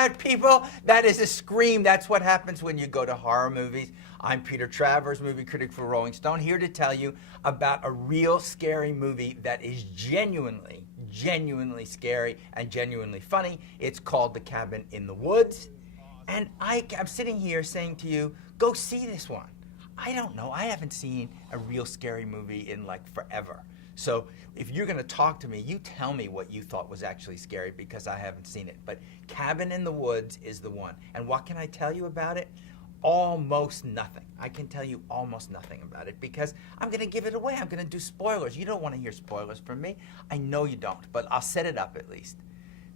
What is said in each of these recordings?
that, people? That is a scream. That's what happens when you go to horror movies. I'm Peter Travers, movie critic for Rolling Stone, here to tell you about a real scary movie that is genuinely scary and genuinely funny. It's called The Cabin in the Woods. And I'm sitting here saying to you, go see this one. I don't know. I haven't seen a real scary movie in like forever. So if you're going to talk to me, you tell me what you thought was actually scary, because I haven't seen it. But Cabin in the Woods is the one. And what can I tell you about it? Almost nothing. I can tell you almost nothing about it because I'm going to give it away. I'm going to do spoilers. You don't want to hear spoilers from me. I know you don't, but I'll set it up at least.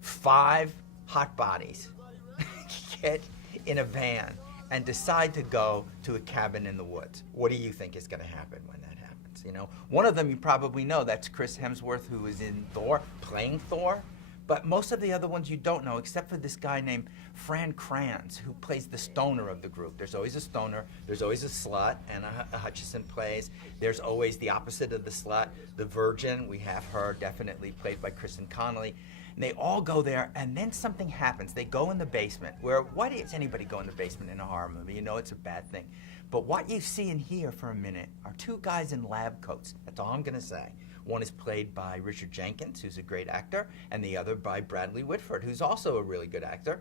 5 hot bodies get in a van and decide to go to a cabin in the woods. What do you think is going to happen when that happens? You know, one of them you probably know. That's Chris Hemsworth, who is in Thor, playing Thor. But most of the other ones you don't know, except for this guy named Fran Kranz, who plays the stoner of the group. There's always a stoner, there's always a slut, and a Hutchison plays. There's always the opposite of the slut, the virgin. We have her, definitely played by Kristen Connolly. And they all go there, and then something happens. They go in the basement, where, why does anybody go in the basement in a horror movie? You know it's a bad thing. But what you see and hear for a minute are 2 guys in lab coats. That's all I'm going to say. One is played by Richard Jenkins, who's a great actor, and the other by Bradley Whitford, who's also a really good actor.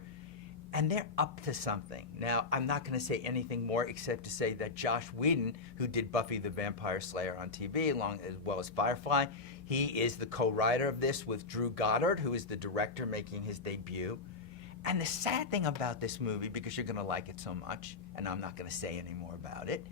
And they're up to something. Now, I'm not going to say anything more except to say that Joss Whedon, who did Buffy the Vampire Slayer on TV, as well as Firefly, he is the co-writer of this with Drew Goddard, who is the director making his debut. And the sad thing about this movie, because you're going to like it so much, and I'm not going to say any more about it,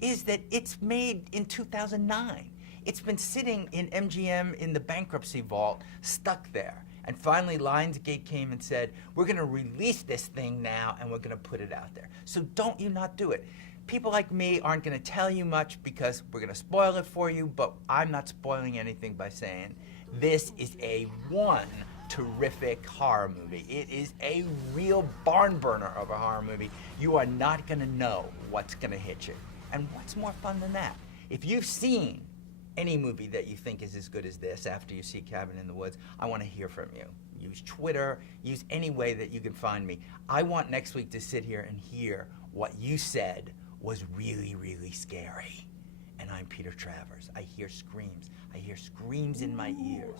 is that it's made in 2009. It's been sitting in MGM in the bankruptcy vault, stuck there. And finally, Lionsgate came and said, we're going to release this thing now, and we're going to put it out there. So don't you not do it. People like me aren't going to tell you much because we're going to spoil it for you, but I'm not spoiling anything by saying this is a terrific horror movie. It is a real barn burner of a horror movie. You are not going to know what's going to hit you. And what's more fun than that? If you've seen any movie that you think is as good as this after you see Cabin in the Woods, I want to hear from you. Use Twitter, use any way that you can find me. I want next week to sit here and hear what you said was really scary. And I'm Peter Travers. I hear screams. I hear screams in my ears.